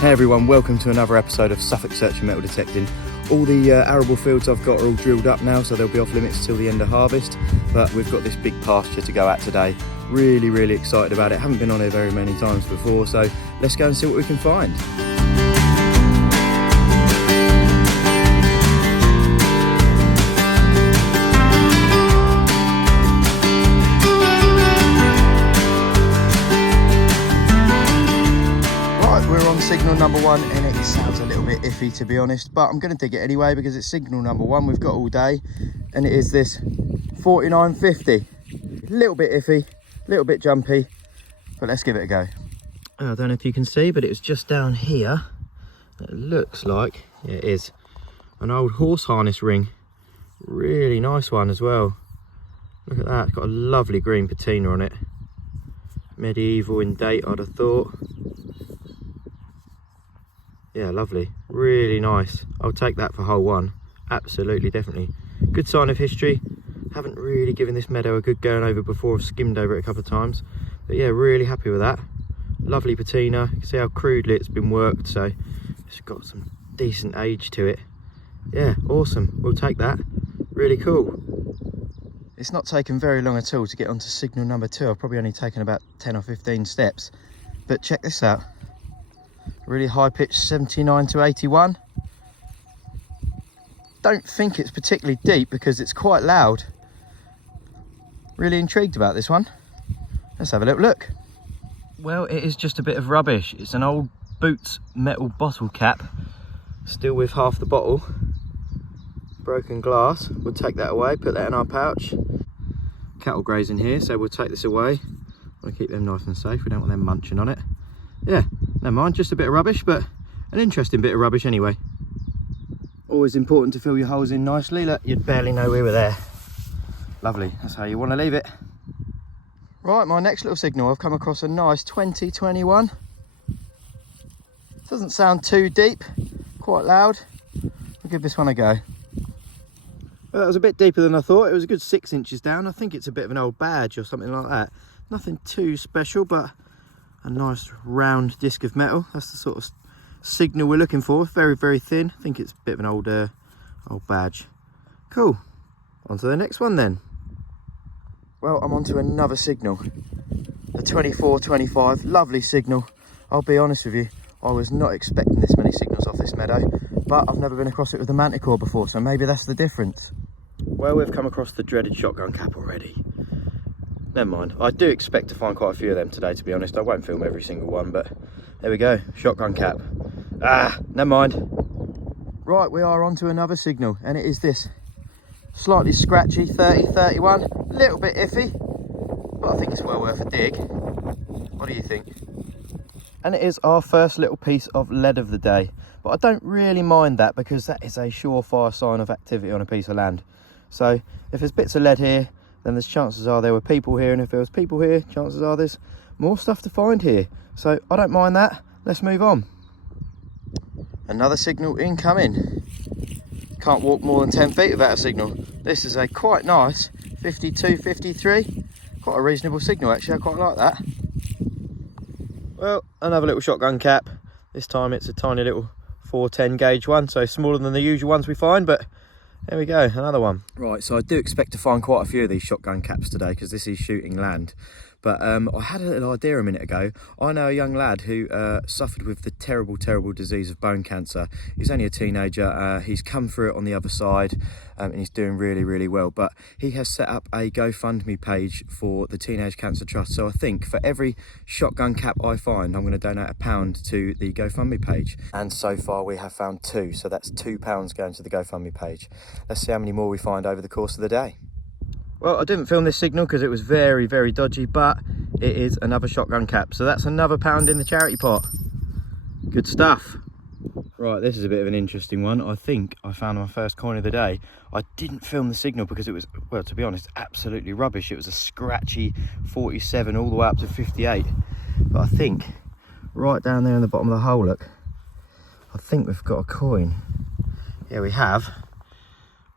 Hey everyone, welcome to another episode of Suffolk Searching Metal Detecting. All the arable fields I've got are all drilled up now, so they'll be off limits till the end of harvest. But we've got this big pasture to go at today. Really excited about it. Haven't been on here very many times before, so let's go and see what we can find. Signal number one, and it sounds a little bit iffy to be honest, but I'm going to dig it anyway because it's signal number one we've got all day, and it is this 4950. A little bit iffy, a little bit jumpy, but let's give it a go. I don't know if you can see, but it was just down here. It looks like, yeah, it is an old horse harness ring. Really nice one as well. Look at that, it's got a lovely green patina on it. Medieval in date, I'd have thought. Yeah, lovely, really nice. I'll take that for hole one, absolutely, definitely. Good sign of history. Haven't really given this meadow a good going over before. I've skimmed over it a couple of times, but yeah, really happy with that. Lovely patina. You can see how crudely it's been worked, so it's got some decent age to it. Yeah, awesome, we'll take that. Really cool. It's not taken very long at all to get onto signal number two. I've probably only taken about 10 or 15 steps, but check this out. Really high pitch, 79 to 81. Don't think it's particularly deep because it's quite loud. Really intrigued about this one. Let's have a little look. Well, it is just a bit of rubbish. It's an old Boots metal bottle cap, still with half the bottle. Broken glass. We'll take that away, put that in our pouch. Cattle grazing here, so we'll take this away. We'll keep them nice and safe. We don't want them munching on it. Yeah, never mind, just a bit of rubbish, but an interesting bit of rubbish anyway. Always important to fill your holes in nicely. Look, you'd barely know we were there. Lovely, that's how you want to leave it. Right, my next little signal, I've come across a nice 2021. Doesn't sound too deep, quite loud. We'll give this one a go. Well, that was a bit deeper than I thought. It was a good 6 inches down. I think it's a bit of an old badge or something like that. Nothing too special, but a nice round disc of metal. That's the sort of signal we're looking for. Very thin. I think it's a bit of an old badge. Cool, on to the next one then. Well, I'm on to another signal, the 2425. Lovely signal. I'll be honest with you, I was not expecting this many signals off this meadow, but I've never been across it with the Manticore before, so maybe that's the difference. Well, we've come across the dreaded shotgun cap already. Never mind, I do expect to find quite a few of them today, to be honest. I won't film every single one, but there we go, shotgun cap. Never mind. Right, we are on to another signal, and it is this. Slightly scratchy, 3031, a little bit iffy, but I think it's well worth a dig. What do you think? And it is our first little piece of lead of the day, but I don't really mind that because that is a surefire sign of activity on a piece of land. So if there's bits of lead here, then there's chances are there were people here, and if there was people here, chances are there's more stuff to find here. So I don't mind that. Let's move on. Another signal incoming. Can't walk more than 10 feet without a signal. This is a quite nice 52, 53. Quite a reasonable signal actually, I quite like that. Well, another little shotgun cap. This time it's a tiny little 410 gauge one, so smaller than the usual ones we find, but there we go, another one. Right, so I do expect to find quite a few of these shotgun caps today because this is shooting land. But I had a little idea a minute ago. I know a young lad who suffered with the terrible disease of bone cancer. He's only a teenager. He's come through it on the other side, and he's doing really well. But he has set up a GoFundMe page for the Teenage Cancer Trust. So I think for every shotgun cap I find, I'm going to donate £1 to the GoFundMe page. And so far we have found 2. So that's £2 going to the GoFundMe page. Let's see how many more we find over the course of the day. Well, I didn't film this signal because it was very dodgy, but it is another shotgun cap. So that's another £1 in the charity pot. Good stuff. Right, this is a bit of an interesting one. I think I found my first coin of the day. I didn't film the signal because it was, well, to be honest, absolutely rubbish. It was a scratchy 47 all the way up to 58. But I think right down there in the bottom of the hole, look, I think we've got a coin. Yeah, we have.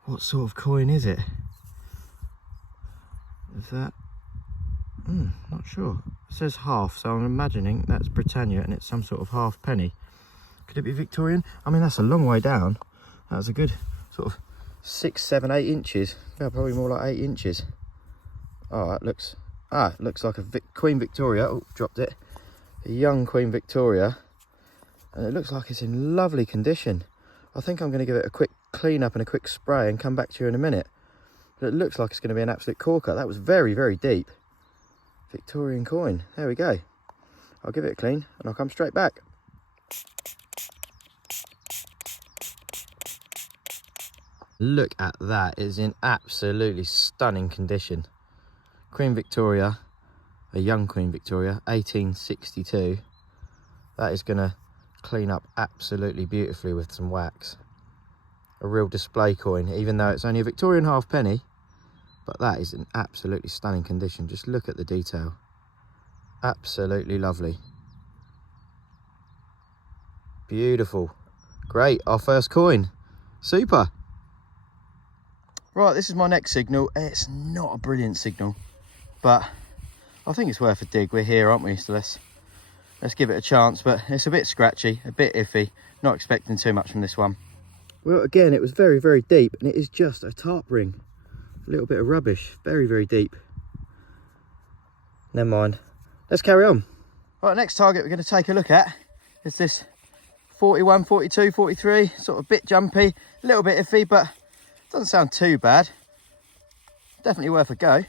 What sort of coin is it? Is that, not sure. It says half, so I'm imagining that's Britannia and it's some sort of half penny. Could it be Victorian? I mean, that's a long way down. That was a good sort of 6, 7, 8 inches. Yeah, probably more like 8 inches. Oh, it looks like a Queen Victoria. Oh, dropped it. A young Queen Victoria. And it looks like it's in lovely condition. I think I'm going to give it a quick clean up and a quick spray and come back to you in a minute. But it looks like it's going to be an absolute corker. That was very, very deep. Victorian coin. There we go. I'll give it a clean and I'll come straight back. Look at that. It's in absolutely stunning condition. Queen Victoria, a young Queen Victoria, 1862. That is going to clean up absolutely beautifully with some wax. A real display coin, even though it's only a Victorian halfpenny, but that is in absolutely stunning condition. Just look at the detail. Absolutely lovely. Beautiful. Great, our first coin. Super. Right, this is my next signal. It's not a brilliant signal, but I think it's worth a dig. We're here, aren't we? So let's give it a chance, but it's a bit scratchy, a bit iffy. Not expecting too much from this one. Well, again, it was very, very deep, and it is just a tarp ring. A little bit of rubbish. Very, very deep. Never mind. Let's carry on. Right, next target we're going to take a look at is this 41, 42, 43. Sort of a bit jumpy, a little bit iffy, but doesn't sound too bad. Definitely worth a go.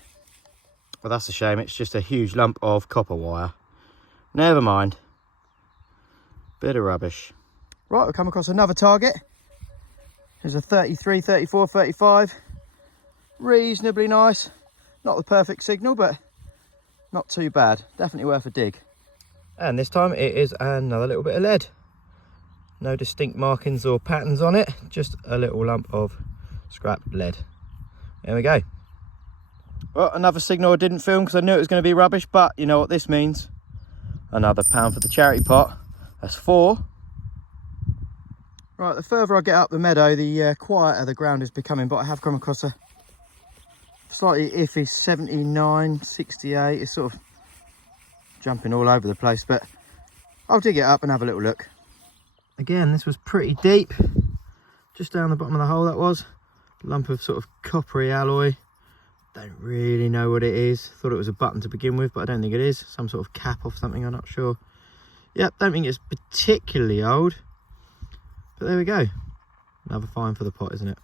Well, that's a shame. It's just a huge lump of copper wire. Never mind. Bit of rubbish. Right, we've come across another target. There's a 33, 34, 35. Reasonably nice. Not the perfect signal, but not too bad. Definitely worth a dig. And this time it is another little bit of lead. No distinct markings or patterns on it. Just a little lump of scrap lead. There we go. Well, another signal I didn't film because I knew it was going to be rubbish, but you know what this means. Another pound for the charity pot. That's 4. Right, the further I get up the meadow, the quieter the ground is becoming, but I have come across a slightly iffy 79, 68. It's sort of jumping all over the place, but I'll dig it up and have a little look. Again, this was pretty deep. Just down the bottom of the hole, that was. Lump of sort of coppery alloy. Don't really know what it is. Thought it was a button to begin with, but I don't think it is. Some sort of cap off something, I'm not sure. Yep, don't think it's particularly old. But there we go. Another find for the pot, isn't it?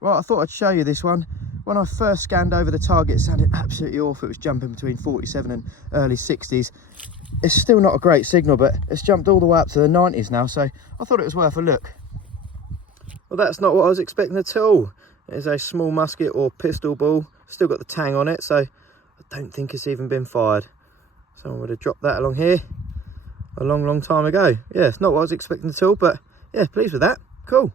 Right, I thought I'd show you this one. When I first scanned over the target, it sounded absolutely awful. It was jumping between 47 and early 60s. It's still not a great signal, but it's jumped all the way up to the 90s now, so I thought it was worth a look. Well, that's not what I was expecting at all. It's a small musket or pistol ball. Still got the tang on it, so I don't think it's even been fired. Someone would have dropped that along here a long, long time ago. Yeah, it's not what I was expecting at all, but yeah, pleased with that. Cool.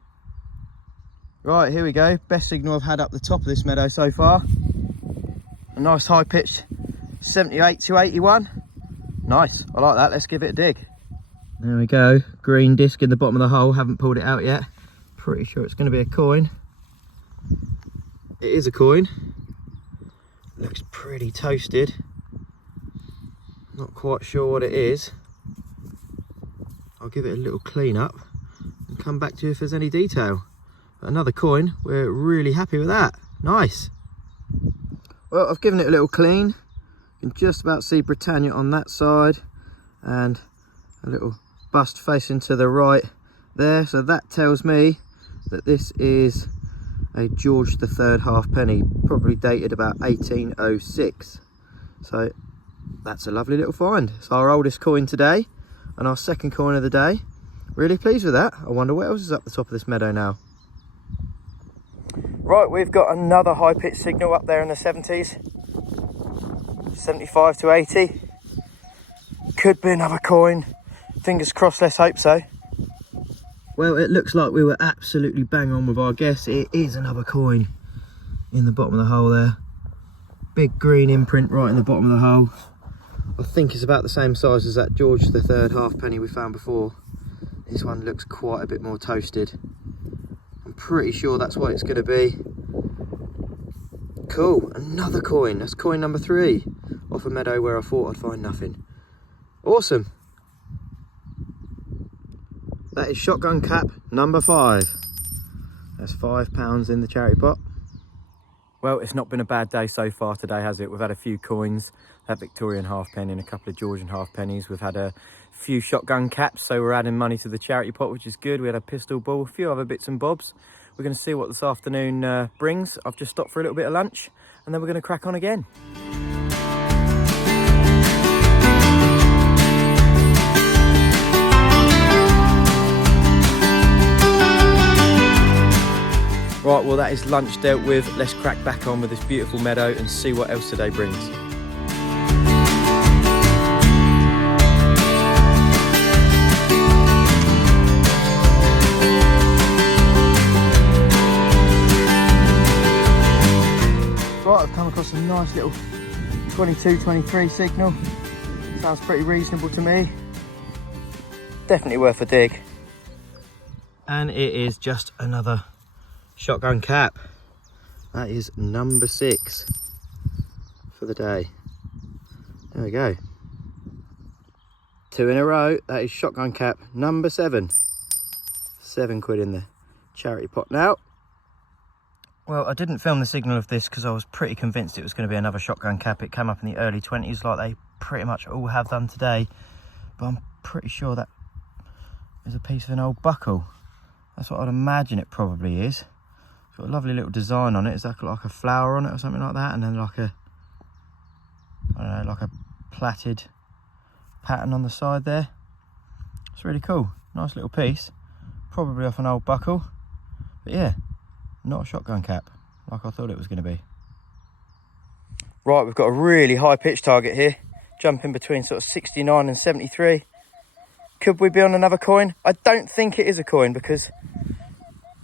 Right, here we go. Best signal I've had up the top of this meadow so far. A nice high pitched 78 to 81. Nice, I like that. Let's give it a dig. There we go. Green disc in the bottom of the hole. Haven't pulled it out yet. Pretty sure it's going to be a coin. It is a coin. Looks pretty toasted. Not quite sure what it is. I'll give it a little clean up and come back to you if there's any detail. Another coin. We're really happy with that. Nice. Well, I've given it a little clean. You can just about see Britannia on that side and a little bust facing to the right there. So that tells me that this is a George III halfpenny, probably dated about 1806. So that's a lovely little find. It's our oldest coin today and our second coin of the day. Really pleased with that. I wonder what else is up the top of this meadow now. Right, we've got another high pitch signal up there in the 70s. 75 to 80. Could be another coin. Fingers crossed, let's hope so. Well, it looks like we were absolutely bang on with our guess. It is another coin in the bottom of the hole there. Big green imprint right in the bottom of the hole. I think it's about the same size as that George III halfpenny we found before. This one looks quite a bit more toasted. I'm pretty sure that's what it's going to be. Cool, another coin. That's coin number 3 off a meadow where I thought I'd find nothing. Awesome. That is shotgun cap number 5. That's £5 in the charity pot. Well, it's not been a bad day so far today, has it? We've had a few coins, that Victorian halfpenny and a couple of Georgian halfpennies. We've had a few shotgun caps, so we're adding money to the charity pot, which is good. We had a pistol ball, a few other bits and bobs. We're going to see what this afternoon brings. I've just stopped for a little bit of lunch, and then we're going to crack on again. Right, well that is lunch dealt with. Let's crack back on with this beautiful meadow and see what else today brings. Right, I've come across a nice little 22-23 signal. Sounds pretty reasonable to me. Definitely worth a dig. And it is just another shotgun cap. That is number 6 for the day. There we go. 2 in a row. That is shotgun cap number 7. £7 in the charity pot now. Well, I didn't film the signal of this because I was pretty convinced it was going to be another shotgun cap. It came up in the early 20s like they pretty much all have done today. But I'm pretty sure that is a piece of an old buckle. That's what I'd imagine it probably is. It's got a lovely little design on it. It's like a flower on it or something like that, and then like a, I don't know, like a plaited pattern on the side there. It's really cool. Nice little piece. Probably off an old buckle. But yeah, not a shotgun cap like I thought it was going to be. Right, we've got a really high pitch target here. Jumping between sort of 69 and 73. Could we be on another coin? I don't think it is a coin because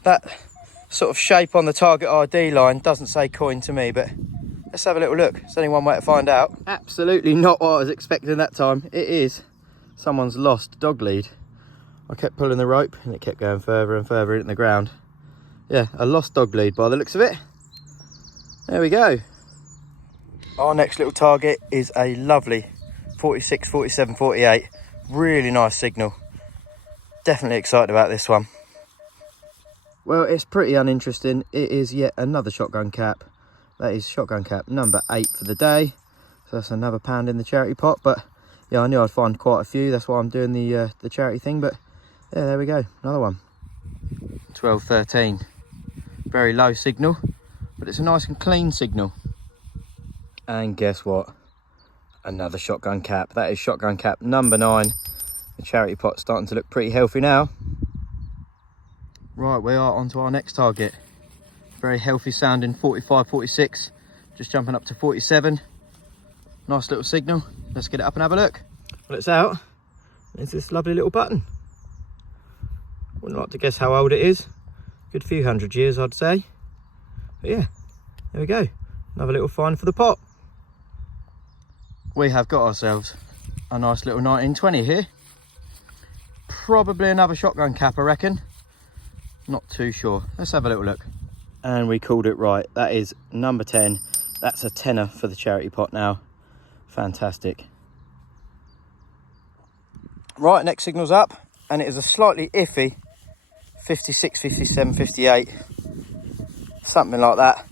that sort of shape on the target ID line doesn't say coin to me, but let's have a little look. There's only one way to find out. Absolutely not what I was expecting that time. It is someone's lost dog lead. I kept pulling the rope and it kept going further and further into the ground. Yeah, a lost dog lead by the looks of it. There we go. Our next little target is a lovely 46, 47, 48. Really nice signal. Definitely excited about this one. Well, it's pretty uninteresting. It is yet another shotgun cap. That is shotgun cap number 8 for the day. So that's another £1 in the charity pot. But yeah, I knew I'd find quite a few. That's why I'm doing the charity thing. But yeah, there we go. Another one. 12, 13. Very low signal, but it's a nice and clean signal. And guess what? Another shotgun cap. That is shotgun cap number 9. The charity pot's starting to look pretty healthy now. Right, we are on to our next target. Very healthy sounding 45, 46. Just jumping up to 47. Nice little signal. Let's get it up and have a look. Well, it's out. It's this lovely little button. Wouldn't like to guess how old it is. Good few 100 years, I'd say. But yeah, there we go. Another little find for the pot. We have got ourselves a nice little 1920 here. Probably another shotgun cap, I reckon. Not too sure. Let's have a little look. And we called it right. That is number 10. That's a tenner for the charity pot now. Fantastic. Right, next signal's up. And it is a slightly iffy 56, 57, 58. Something like that.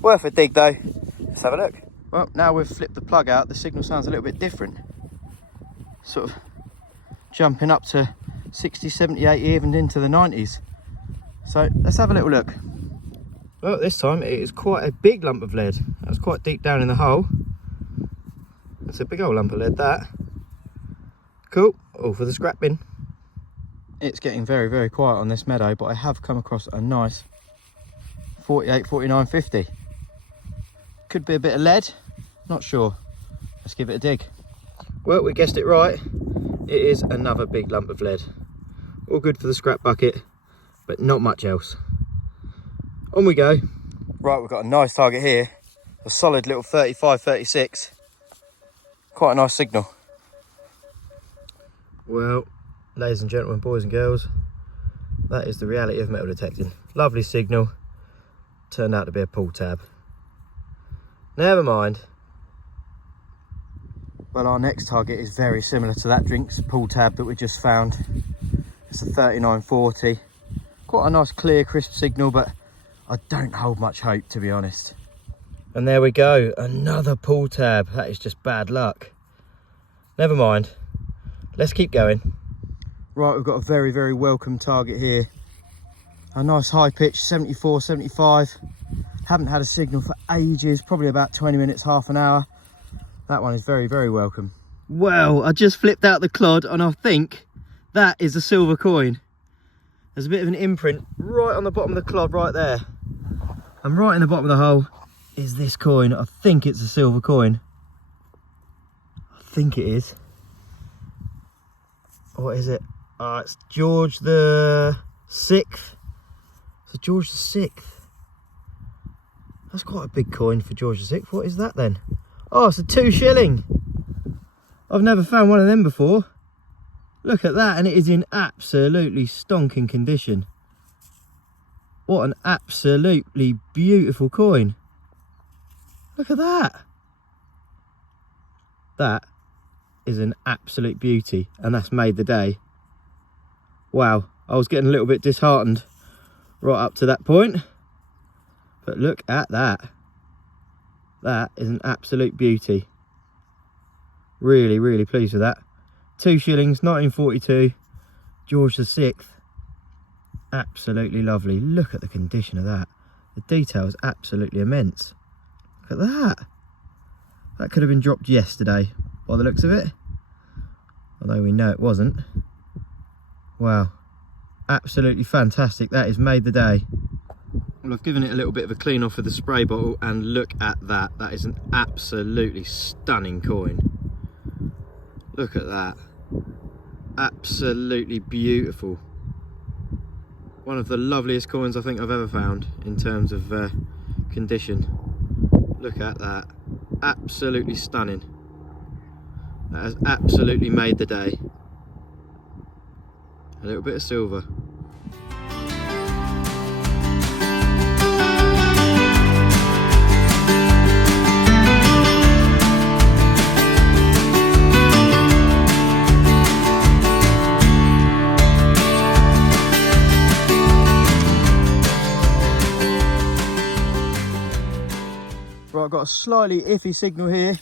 Worth a dig though. Let's have a look. Well, now we've flipped the plug out, the signal sounds a little bit different. Sort of jumping up to 60, 78, even into the 90s. So let's have a little look. Well, this time it is quite a big lump of lead. That was quite deep down in the hole. That's a big old lump of lead, that. Cool, all for the scrap bin. It's getting very, very quiet on this meadow, but I have come across a nice 48, 49, 50. Could be a bit of lead, not sure. Let's give it a dig. Well, we guessed it right. It is another big lump of lead. All good for the scrap bucket, but not much else. On we go. Right, we've got a nice target here. A solid little 35, 36. Quite a nice signal. Well, ladies and gentlemen, boys and girls, that is the reality of metal detecting. Lovely signal. Turned out to be a pull tab. Never mind. Well, our next target is very similar to that drink's pull tab that we just found. It's a 3940. Quite a nice clear crisp signal, but I don't hold much hope, to be honest. And there we go, another pull tab. That is just bad luck. Never mind, let's keep going. Right, we've got a very, very welcome target here. A nice high pitch, 74, 75. Haven't had a signal for ages, probably about 20 minutes, half an hour. That one is very, very welcome. Well, I just flipped out the clod and I think that is a silver coin. There's a bit of an imprint right on the bottom of the clod right there. And right in the bottom of the hole is this coin. I think it's a silver coin. I think it is. What is it? It's George the 6th. So George the 6th. That's quite a big coin for George the 6th. What is that then? Oh, it's a 2 shilling. I've never found one of them before. Look at that, and it is in absolutely stonking condition. What an absolutely beautiful coin. Look at that. That is an absolute beauty, and that's made the day. Wow, I was getting a little bit disheartened right up to that point. But look at that. That is an absolute beauty. Really, really pleased with that. 2 shillings, 1942, George the 6th. Absolutely lovely. Look at the condition of that. The detail is absolutely immense. Look at that. That could have been dropped yesterday by the looks of it. Although we know it wasn't. Wow. Absolutely fantastic. That has made the day. Well, I've given it a little bit of a clean off with the spray bottle, and look at that. That is an absolutely stunning coin. Look at that. Absolutely beautiful. One of the loveliest coins I think I've ever found in terms of condition. Look at that. Absolutely stunning. That has absolutely made the day. A little bit of silver. Right, I've got a slightly iffy signal here.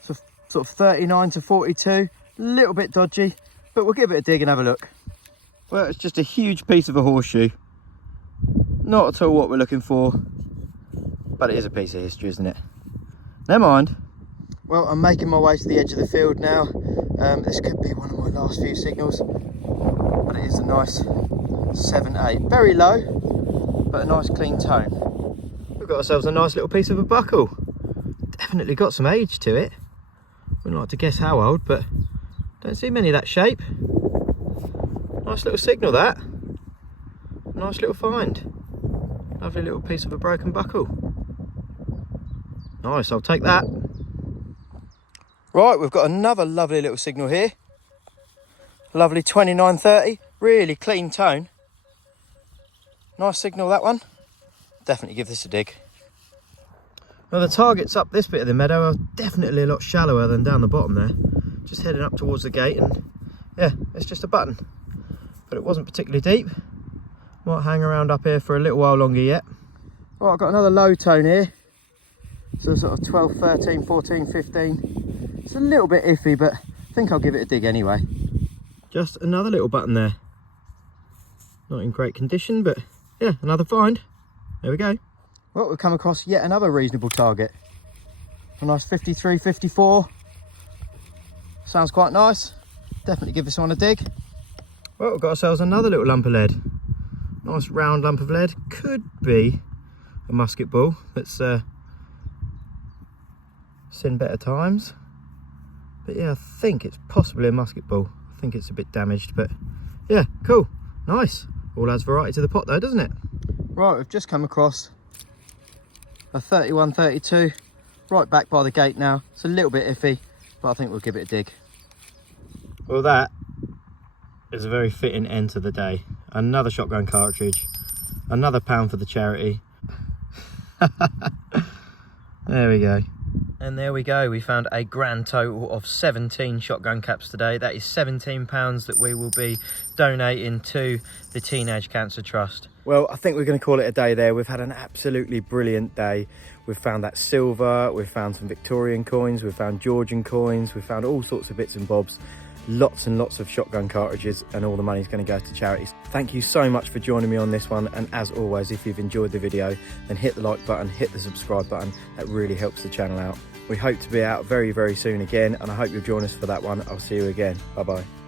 So sort of 39 to 42, a little bit dodgy, but we'll give it a dig and have a look. Well, it's just a huge piece of a horseshoe. Not at all what we're looking for, but it is a piece of history, isn't it? Never mind. Well, I'm making my way to the edge of the field now. This could be one of my last few signals, but it is a nice 7-8. Very low, but a nice clean tone. We've got ourselves a nice little piece of a buckle. Definitely got some age to it. Wouldn't like to guess how old, but don't see many of that shape. Nice little signal, that. Nice little find. Lovely little piece of a broken buckle. Nice, I'll take that. Right, we've got another lovely little signal here. Lovely 2930, really clean tone. Nice signal, that one. Definitely give this a dig. Now the targets up this bit of the meadow are definitely a lot shallower than down the bottom there. Just heading up towards the gate, and yeah, it's just a button. But it wasn't particularly deep. Might hang around up here for a little while longer yet. Right, I've got another low tone here. So sort of 12, 13, 14, 15. It's a little bit iffy, but I think I'll give it a dig anyway. Just another little button there. Not in great condition, but yeah, another find. There we go. Well, we've come across yet another reasonable target. A nice 53, 54. Sounds quite nice. Definitely give this one a dig. Well, we've got ourselves another little lump of lead. Nice round lump of lead. Could be a musket ball that's seen better times. But yeah, I think it's possibly a musket ball. I think it's a bit damaged, but yeah, cool. Nice. All adds variety to the pot though, doesn't it? Right, we've just come across a 31-32, right back by the gate now. It's a little bit iffy, but I think we'll give it a dig. Well, that is a very fitting end to the day. Another shotgun cartridge, another pound for the charity. There we go. And there we go, we found a grand total of 17 shotgun caps today. That is £17 that we will be donating to the Teenage Cancer Trust. Well, I think we're going to call it a day there. We've had an absolutely brilliant day. We've found that silver, we've found some Victorian coins, we've found Georgian coins, we've found all sorts of bits and bobs. Lots and lots of shotgun cartridges, and all the money's going to go to charities. Thank you so much for joining me on this one, and as always, if you've enjoyed the video, then hit the like button, hit the subscribe button. That really helps the channel out. We hope to be out very, very soon again, and I hope you'll join us for that one. I'll see you again. Bye bye.